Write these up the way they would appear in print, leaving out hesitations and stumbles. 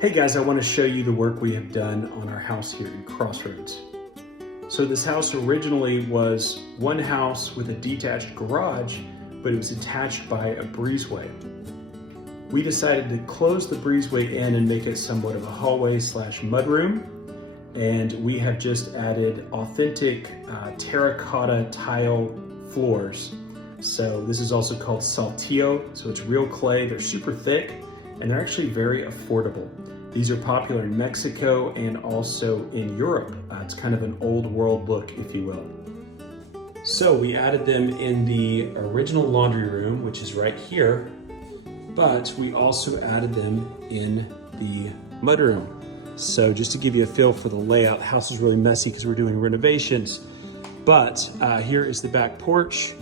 Hey guys, I want to show you the work we have done on our house here in Crossroads. So this house originally was one house with a detached garage, but it was attached by a breezeway. We decided to close the breezeway in and make it somewhat of a hallway slash mudroom. And we have just added authentic terracotta tile floors. So this is also called saltillo. So it's real clay, they're super thick, and they're actually very affordable. These are popular in Mexico and also in Europe. It's kind of an old world look, if you will. So we added them in the original laundry room, which is right here, but we also added them in the mudroom. So just to give you a feel for the layout, the house is really messy because we're doing renovations, but here is the back porch.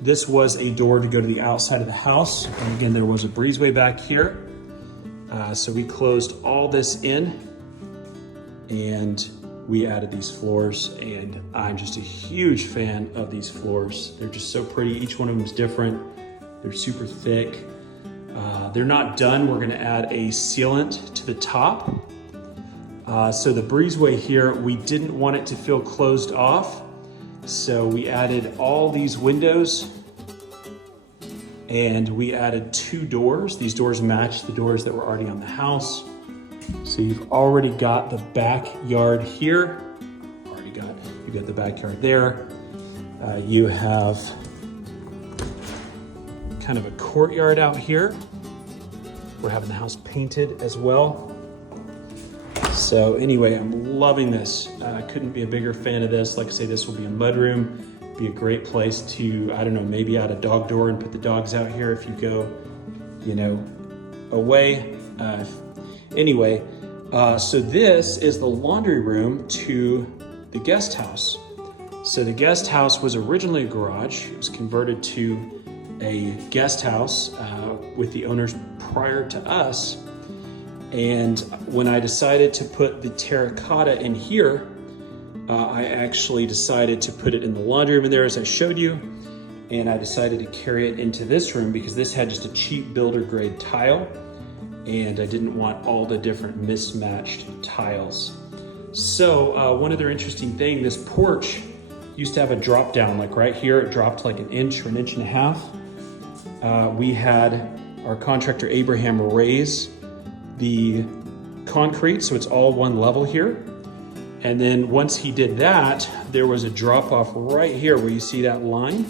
This was a door to go to the outside of the house. And again, there was a breezeway back here. So we closed all this in and we added these floors, and I'm just a huge fan of these floors. They're just so pretty. Each one of them is different. They're super thick. They're not done. We're gonna add a sealant to the top. So the breezeway here, we didn't want it to feel closed off. So we added all these windows and we added 2 doors. These doors match the doors that were already on the house. So you've already got the backyard here. You got the backyard there. You have kind of a courtyard out here. We're having the house painted as well. So anyway, I'm loving this. I couldn't be a bigger fan of this. Like I say, this will be a mudroom. Be a great place to, I don't know, maybe add a dog door and put the dogs out here if you go, you know, away. Anyway, so this is the laundry room to the guest house. So the guest house was originally a garage. It was converted to a guest house with the owners prior to us. And when I decided to put the terracotta in here, I actually decided to put it in the laundry room in there as I showed you. And I decided to carry it into this room because this had just a cheap builder grade tile. And I didn't want all the different mismatched tiles. So one other interesting thing, this porch used to have a drop down, like right here, it dropped like 1 inch or 1.5 inches. We had our contractor Abraham raise the concrete, so it's all one level here. And then once he did that, there was a drop off right here where you see that line.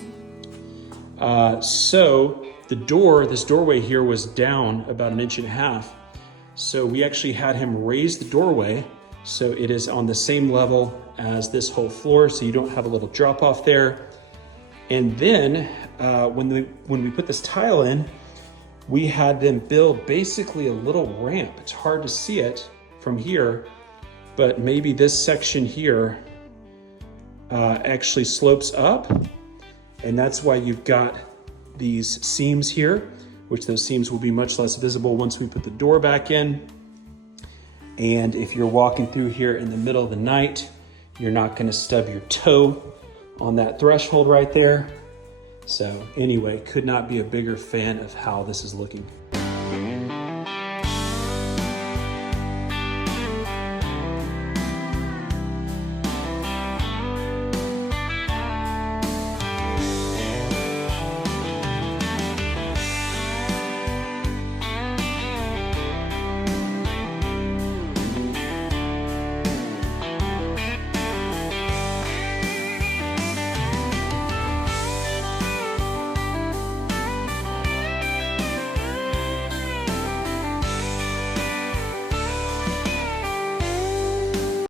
So the door, this doorway here was down about 1.5 inches. So we actually had him raise the doorway so it is on the same level as this whole floor, so you don't have a little drop off there. And then when we put this tile in, we had them build basically a little ramp. It's hard to see it from here, but maybe this section here actually slopes up. And that's why you've got these seams here, which those seams will be much less visible once we put the door back in. And if you're walking through here in the middle of the night, you're not gonna stub your toe on that threshold right there. So anyway, could not be a bigger fan of how this is looking.